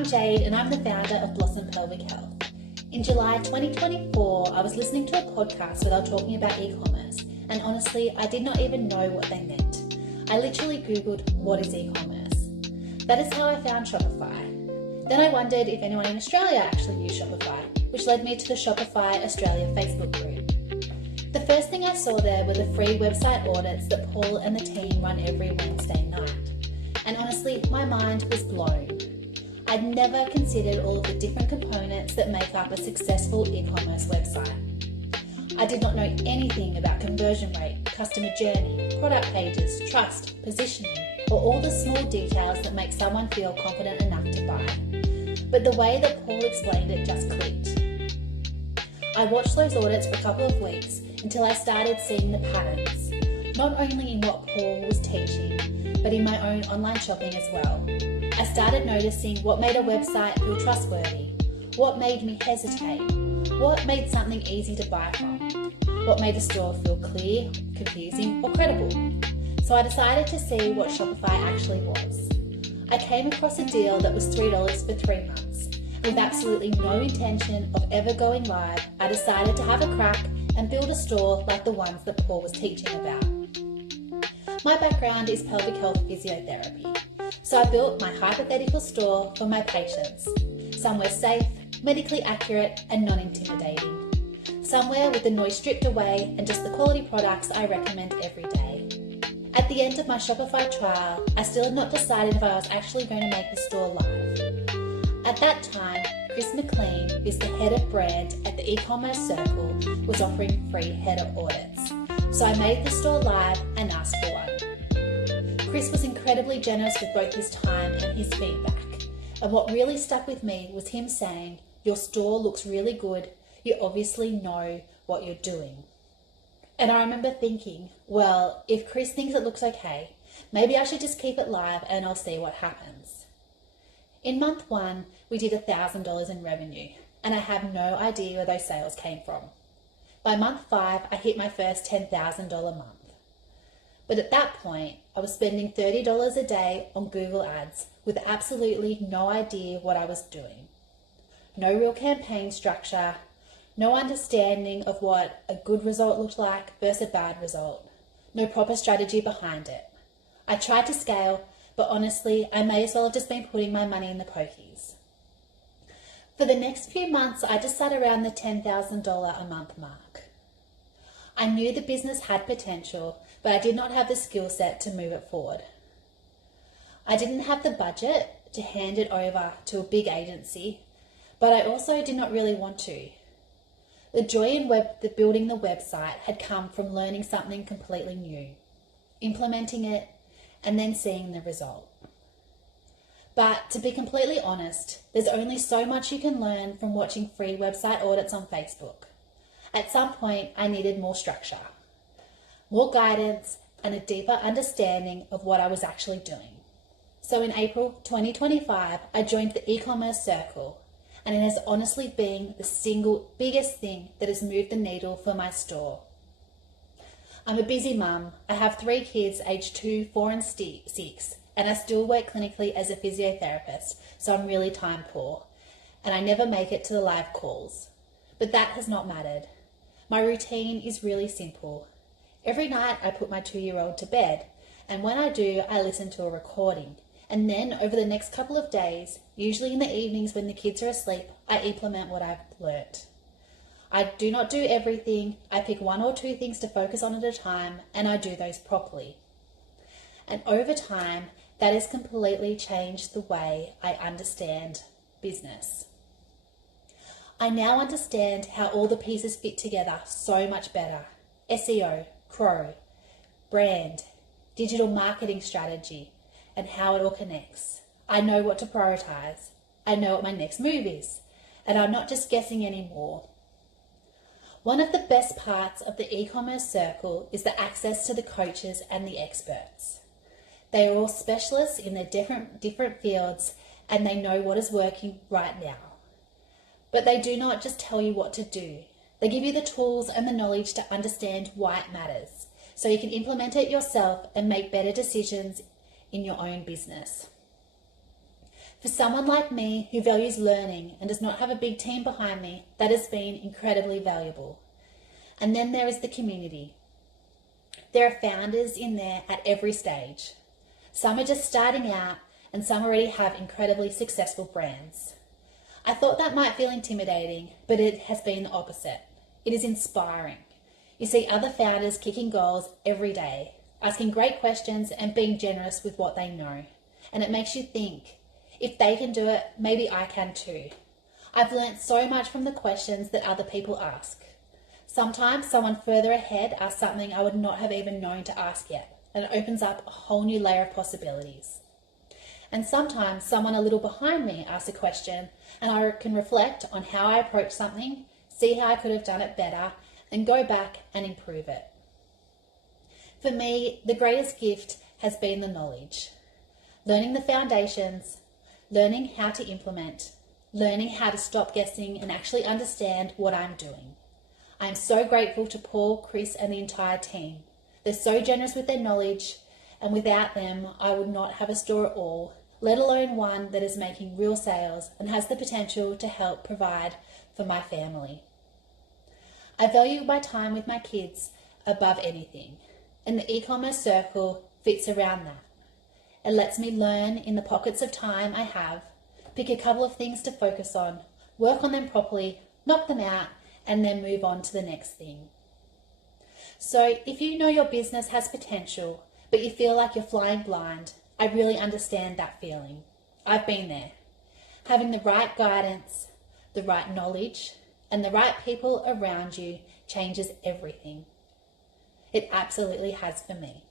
I'm Jade and I'm the founder of Blossom Pelvic Health. In July 2024, I was listening to a podcast where they were talking about e-commerce, and honestly, I did not even know what they meant. I literally Googled, what is e-commerce? That is how I found Shopify. Then I wondered if anyone in Australia actually used Shopify, which led me to the Shopify Australia Facebook group. The first thing I saw there were the free website audits that Paul and the team run every Wednesday night. And honestly, my mind was blown. I'd never considered all of the different components that make up a successful e-commerce website. I did not know anything about conversion rate, customer journey, product pages, trust, positioning, or all the small details that make someone feel confident enough to buy. But the way that Paul explained it just clicked. I watched those audits for a couple of weeks until I started seeing the patterns, not only in what Paul was teaching, but in my own online shopping as well. I started noticing what made a website feel trustworthy, what made me hesitate, what made something easy to buy from, what made a store feel clear, confusing, or credible. So I decided to see what Shopify actually was. I came across a deal that was $3 for 3 months. With absolutely no intention of ever going live, I decided to have a crack and build a store like the ones that Paul was teaching about. My background is pelvic health physiotherapy, so I built my hypothetical store for my patients, somewhere safe, medically accurate and non-intimidating, somewhere with the noise stripped away and just the quality products I recommend every day. At the end of my Shopify trial, I still had not decided if I was actually going to make the store live. At that time, 𝗖𝗜𝗥𝗖𝗟𝗘, who's the head of brand at the eCommerce Circle, was offering free header audits. So I made the store live and asked for one. Chris was incredibly generous with both his time and his feedback. And what really stuck with me was him saying, "Your store looks really good. You obviously know what you're doing." And I remember thinking, well, if Chris thinks it looks okay, maybe I should just keep it live and I'll see what happens. In month 1, we did $1,000 in revenue, and I have no idea where those sales came from. By month 5, I hit my first $10,000 month. But at that point, I was spending $30 a day on Google Ads with absolutely no idea what I was doing. No real campaign structure, no understanding of what a good result looked like versus a bad result, no proper strategy behind it. I tried to scale, but honestly, I may as well have just been putting my money in the pokies. For the next few months, I just sat around the $10,000 a month mark. I knew the business had potential, but I did not have the skill set to move it forward. I didn't have the budget to hand it over to a big agency, but I also did not really want to. The joy in building the website had come from learning something completely new, implementing it, and then seeing the result. But to be completely honest, there's only so much you can learn from watching free website audits on Facebook. At some point, I needed more structure, more guidance, and a deeper understanding of what I was actually doing. So in April 2025, I joined the eCommerce Circle, and it has honestly been the single biggest thing that has moved the needle for my store. I'm a busy mum. I have 3 kids aged 2, 4 and 6, and I still work clinically as a physiotherapist, so I'm really time poor, and I never make it to the live calls. But that has not mattered. My routine is really simple. Every night I put my 2-year-old to bed, and when I do, I listen to a recording. And then over the next couple of days, usually in the evenings when the kids are asleep, I implement what I've learnt. I do not do everything. I pick 1 or 2 things to focus on at a time, and I do those properly. And over time, that has completely changed the way I understand business. I now understand how all the pieces fit together so much better. SEO, CRO, brand, digital marketing strategy, and how it all connects. I know what to prioritize. I know what my next move is, and I'm not just guessing anymore. One of the best parts of the eCommerce Circle is the access to the coaches and the experts. They are all specialists in their different fields, and they know what is working right now. But they do not just tell you what to do. They give you the tools and the knowledge to understand why it matters, so you can implement it yourself and make better decisions in your own business. For someone like me who values learning and does not have a big team behind me, that has been incredibly valuable. And then there is the community. There are founders in there at every stage. Some are just starting out and some already have incredibly successful brands. I thought that might feel intimidating, but it has been the opposite. It is inspiring. You see other founders kicking goals every day, asking great questions and being generous with what they know. And it makes you think, if they can do it, maybe I can too. I've learnt so much from the questions that other people ask. Sometimes someone further ahead asks something I would not have even known to ask yet, and it opens up a whole new layer of possibilities. And sometimes someone a little behind me asks a question and I can reflect on how I approached something, see how I could have done it better, and go back and improve it. For me, the greatest gift has been the knowledge. Learning the foundations, learning how to implement, learning how to stop guessing and actually understand what I'm doing. I am so grateful to Paul, Chris and the entire team. They're so generous with their knowledge, and without them, I would not have a store at all, let alone one that is making real sales and has the potential to help provide for my family. I value my time with my kids above anything, and the e-commerce circle fits around that. It lets me learn in the pockets of time I have, pick a couple of things to focus on, work on them properly, knock them out, and then move on to the next thing. So if you know your business has potential, but you feel like you're flying blind, I really understand that feeling. I've been there. Having the right guidance, the right knowledge, and the right people around you changes everything. It absolutely has for me.